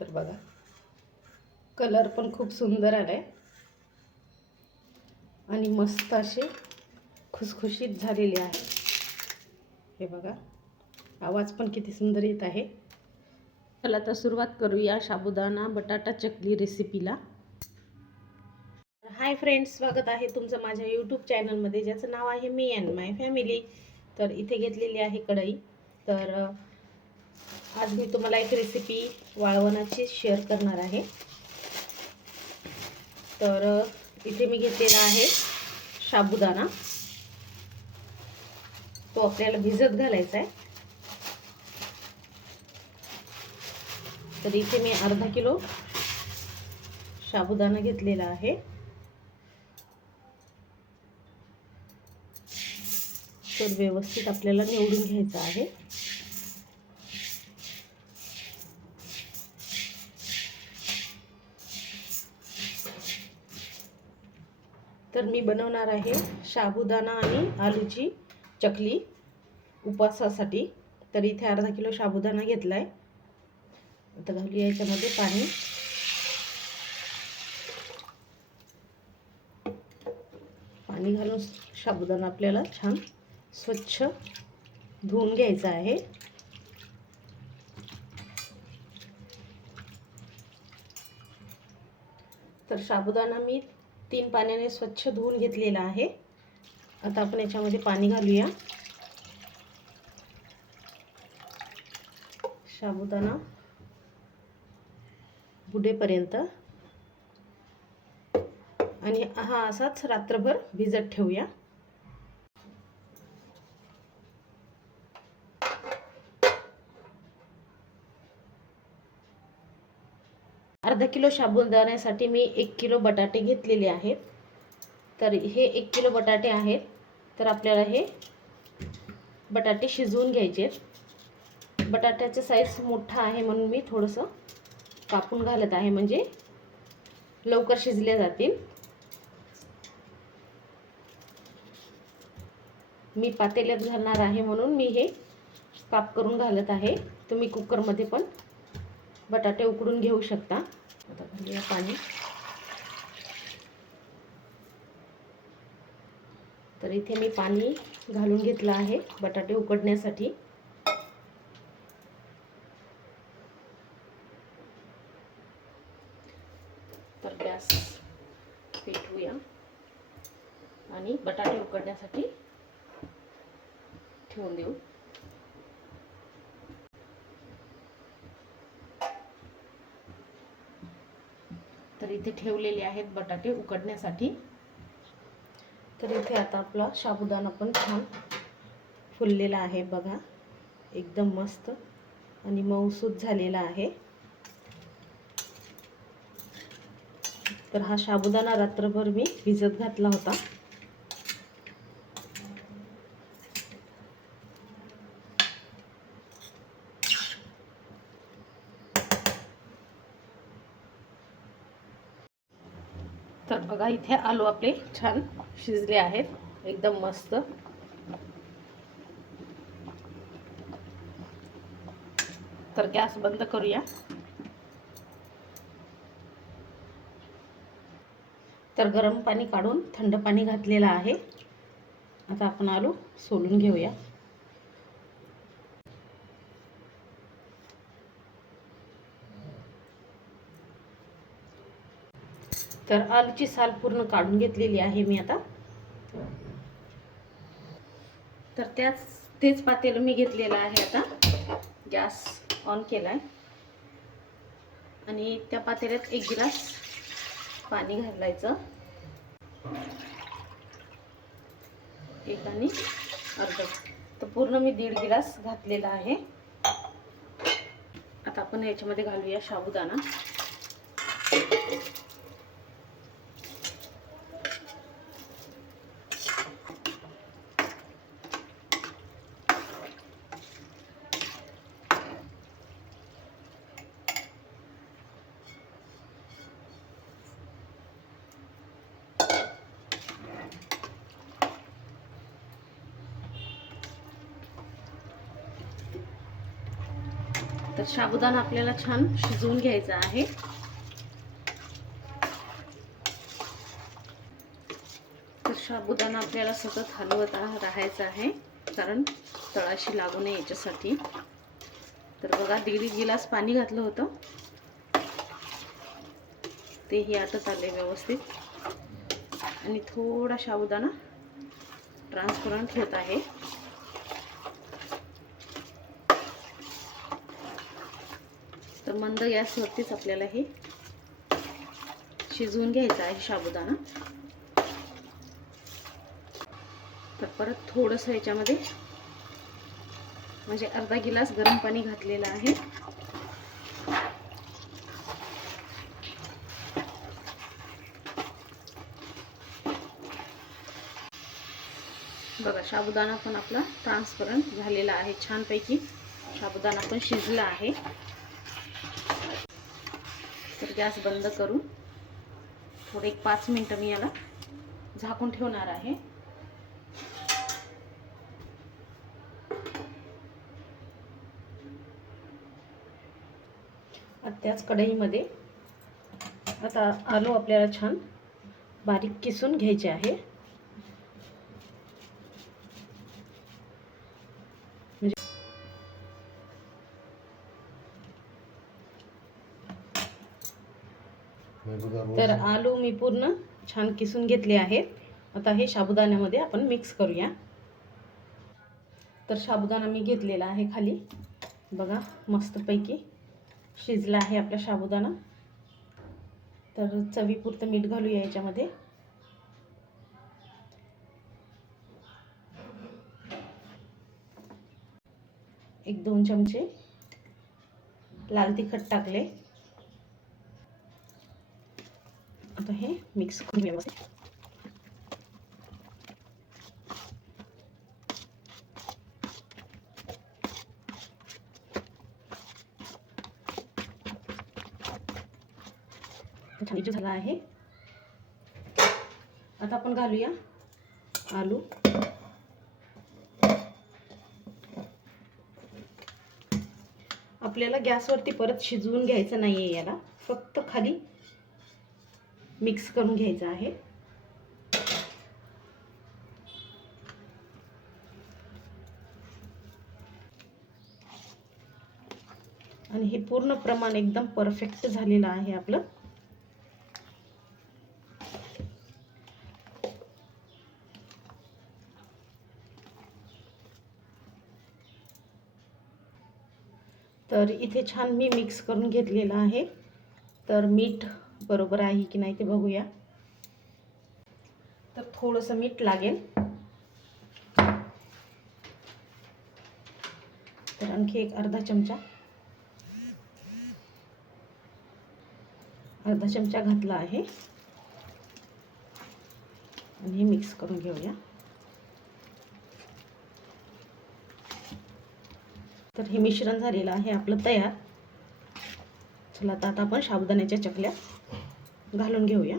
तर बघा. कलर पण खूप सुंदर आला आहे आणि मस्त असे खुसखुशीत झालेले आहे. हे बघा. आवाज पण किती सुंदर येत आहे. चला तर सुरुवात करूया साबुदाणा बटाटा चकली रेसिपीला हाय फ्रेंड्स स्वागत आहे तुमचं माझ्या यूट्यूब चॅनलमध्ये ज्याचं नाव आहे मी अँड माय फॅमिली तर इथे घेतलेली आहे कढई. तर आज मी तुम्हाला एक रेसिपी वाळवणाची शेअर करणार आहे. तर इथे मी घेतलेला आहे साबुदाणा. तो आपल्याला भिजत घालायचा आहे. तर इथे मी अर्धा किलो साबुदाणा घेतलेला आहे. तर व्यवस्थित आपल्याला निवडून घ्यायचा आहे. तर मी बनवणार आहे साबुदाणा आणि आलूची चकली उपवासासाठी. तर इथे अर्धा किलो साबुदाणा घेतला आहे आता घालूया याच्यामध्ये पाणी. पाणी घालून साबुदाणा आपल्याला छान स्वच्छ धुवून घ्यायचा आहे. तर साबुदाणा मी तीन पाण्याने स्वच्छ धुवून घेतलेला आहे. आता आपण याच्यामध्ये पाणी घालूया. साबुदाणा. बुडेपर्यंत. आणि हा असाच रात्रभर भिजत ठेवूया. अर्धा किलो साबुदाण्यासाठी मी एक किलो बटाटे घेतलेले आहेत. तर हे एक किलो बटाटे आहेत. तर आपल्याला हे बटाटे शिजवून घ्यायचे आहेत. बटाट्याचा साईज मोठा आहे म्हणून मी थोडंसं कापून घालत आहे. म्हणजे लवकर शिजले जातील. मी पातेल्यात घालणार आहे म्हणून मी हे काप करून घालत आहे. तुम्ही कुकरमध्ये पण बटाटे उकडून घेऊ शकता. आता घालूया पाणी. तर इथे मी पाणी घालून घेतलं आहे बटाटे उकडण्यासाठी. तर गॅस पेटवूया आणि बटाटे उकडण्यासाठी ठेवून देऊ. तर इथे ठेवलेले आहेत बटाटे उकडण्यासाठी. तर इथे आता आपला साबुदाणा पण छान फुललेला आहे बघा. एकदम मस्त आणि मऊसूत झालेला आहे. तर हा साबुदाणा रात्रभर मी भिजत घातला होता तर बघा इथे आलू आपले छान शिजले आहेत. एकदम मस्त. तर गॅस बंद करूया. तर गरम पाणी काढून थंड पाणी घातलेलं आहे. आता आपण आलू सोलून घेऊया. तर आलूची साल पूर्ण काढून घेतलेली आहे मी आता. तर त्याच तेच पातेलं मी घेतलेलं आहे आता. गॅस ऑन केला आहे आणि त्या पातेल्यात एक गिलास पाणी घालायचं. एक आणि अर्ध. तर पूर्ण मी दीड गिलास घातलेला आहे. आता आपण याच्यामध्ये घालूया साबुदाणा. तर साबुदाणा आपल्याला छान शिजवून घ्यायचा आहे. तर साबुदाणा आपल्याला सतत हलवत राहायचा राहायचं आहे कारण तळाशी लागू नये याच्यासाठी. तर बघा दीड गिलास पाणी घातलं होतं. तेही आटत आले व्यवस्थित. आणि थोडा साबुदाणा ट्रान्सपरंट होत आहे तर मंद गॅसवरतीच आपल्याला हे शिजवून घ्यायचं आहे साबुदाणा. तर परत थोडंसं याच्यामध्ये म्हणजे अर्धा गिलास गरम पाणी घातलेलं आहे. बघा साबुदाणा पण आपला ट्रान्सपरंट झालेला आहे. छानपैकी साबुदाणा पण शिजला आहे. गॅस बंद करून थोडे एक पाच मिनटं मी याला झाकून ठेवणार आहे. त्याच कढईमध्ये आता आलू आपल्याला छान बारीक किसून घ्यायचे आहे. तर आलू मी पूर्ण छान किसून घेतले आहेत. आता हे साबुदाण्यामध्ये आपण मिक्स करूया. तर साबुदाणा मी घेतलेला आहे खाली. बघा मस्तपैकी शिजला आहे आपला साबुदाणा तर चवीपुरतं मीठ घालूया याच्यामध्ये. एक दोन चमचे लाल तिखट टाकले. आता हे मिक्स करून व्यवस्थित छान झाला आहे आता आपण घालूया आलू आपल्याला गॅसवरती परत शिजवून घ्यायचं नाही आहे याला. फक्त खाली मिक्स करून घ्यायचं आहे. आणि हे पूर्ण प्रमाण एकदम परफेक्ट झालेलं आहे आपलं. तर इथे छान मी मिक्स करून घेतलेलं आहे. तर मीठ बरोबर आहे की नाही ते बघूया. तर थोडंसं मीठ लागेल. तर आणखी एक अर्धा चमचा. अर्धा चमचा घातला आहे. आणि हे मिक्स करून घेऊया. तर हे मिश्रण झालेलं आहे आपलं तयार. चला आता आता आपण साबुदाण्याच्या चकल्या घालून घेऊया.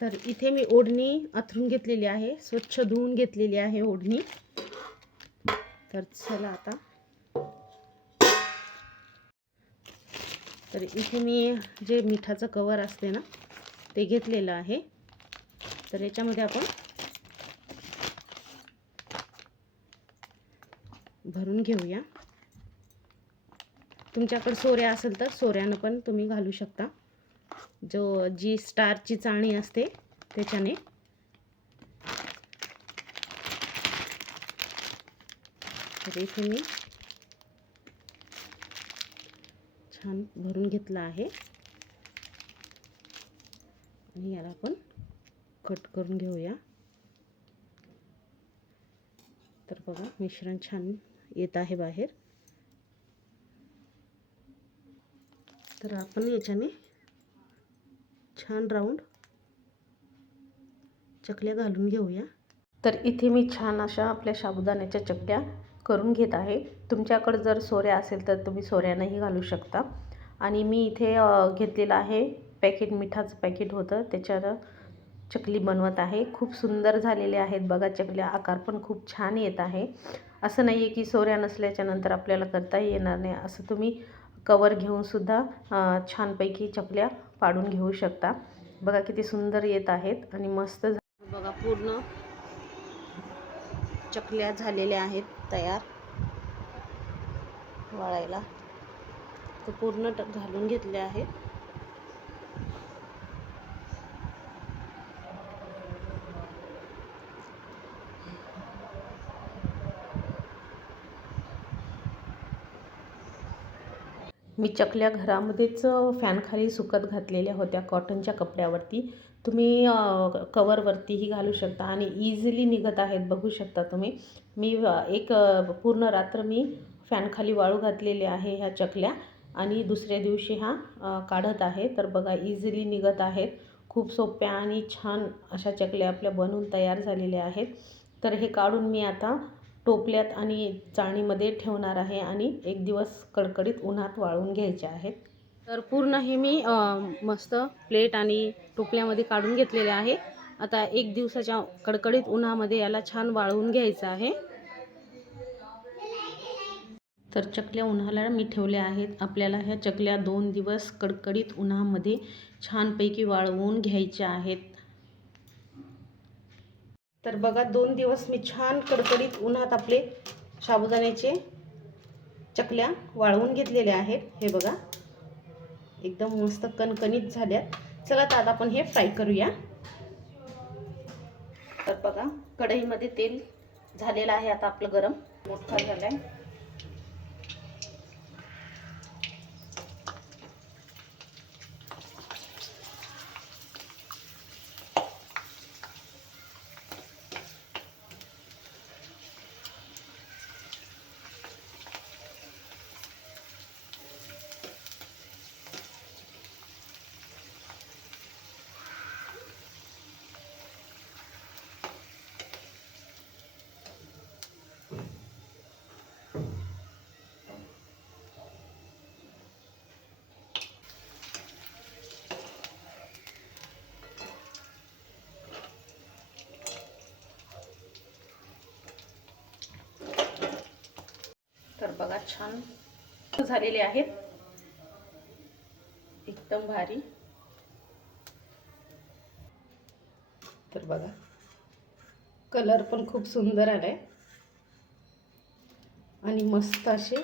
तर इथे मी ओढणी अथरून घेतलेली आहे स्वच्छ धुवून घेतलेली आहे ओढणी. तर चला आता. तर इथे मी जे मिठाचं कवर असते ना ते घेतलेलं आहे. तर याच्यामध्ये आपण भरून घेऊया. तुमच्याकडे सोऱ्या असेल तर सोऱ्यानं पण तुम्ही घालू शकता. जो जी स्टारची चाळणी असते त्याच्याने. तर इथे मी छान भरून घेतला आहे. आणि याला आपण कट करून घेऊया. तर बघा मिश्रण छान येत आहे बाहेर. तर आपण याच्याने छान राऊंड चकल्या घालून घेऊया. तर इथे मी छान अशा आपल्या साबुदाण्याच्या चकल्या करून घेत आहे. तुमच्याकडे जर सोऱ्या असेल तर तुम्ही सोऱ्यानंही घालू शकता. आणि मी इथे घेतलेलं आहे पॅकेट मिठाचं पॅकेट होतं. त्याच्यानं चकली बनवत आहे. खूप सुंदर झालेले आहेत बघा चकल्या आकार पण खूप छान येत आहे. असं नाही आहे की सोऱ्या नसल्याच्या नंतर आपल्याला करता येणार नाही. असं तुम्ही कवर घेऊनसुद्धा छानपैकी चकल्या पाडून घेऊ शकता. बघा किती सुंदर येत आहेत आणि मस्त बघा पूर्ण चकल्या झालेल्या आहेत तयार. वाळायला. तर पूर्ण घालून घेतले आहेत. मी चकल्या घरामध्येच फॅनखाली सुकत घातलेल्या होत्या कॉटनच्या कपड्यावरती. तुम्ही कवरवरतीही घालू शकता आणि इझिली निघत आहेत बघू शकता तुम्ही. मी एक पूर्ण रात्र मी फॅनखाली वाळू घातलेले आहे ह्या चकल्या आणि दुसऱ्या दिवशी हा काढत आहे. तर बघा इझिली निघत आहेत. खूप सोप्या आणि छान अशा चकल्या आपल्या बनवून तयार झालेल्या आहेत. तर हे काढून मी आता टोपल्यात आणि चाळणीमध्ये ठेवणार आहे आणि एक दिवस कडकडीत उन्हात वाळून घ्यायचे आहेत. तर पूर्ण हे मी मस्त प्लेट आणि टोपल्यामध्ये काढून घेतलेले आहे. आता एक दिवसाच्या कडकडीत उन्हामध्ये याला छान वाळवून घ्यायचं आहे. तर चकल्या उन्हाला मी ठेवल्या आहेत. आपल्याला ह्या चकल्या दोन दिवस कडकडीत उन्हामध्ये छानपैकी वाळवून घ्यायच्या आहेत. तर बघा दोन दिवस मी छान कडकडीत उन्हात आपले साबुदाण्याचे चकल्या वाळवून घेतलेल्या आहेत. हे बघा एकदम मस्त कणकणीत झाल्यात. चला तर आता आपण हे फ्राय करूया. तर बघा कढईमध्ये तेल झालेलं आहे आता आपलं गरम. मोठा झालं आहे तर बघा छान झालेले आहेत. एकदम भारी. तर बघा कलर पण खूप सुंदर आलाय. आणि मस्त असे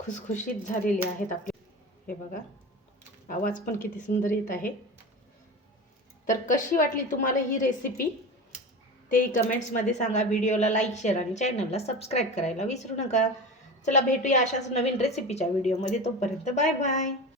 खुसखुशीत झालेले आहेत आपले. हे बघा आवाज पण किती सुंदर येत आहे. तर कशी वाटली तुम्हाला ही रेसिपी ते कमेंट्समध्ये सांगा. व्हिडिओला लाईक शेअर आणि चॅनलला सबस्क्राईब करायला विसरू नका. चला भेटूया अशाच नवीन रेसिपीच्या व्हिडिओमध्ये तोपर्यंत बाय बाय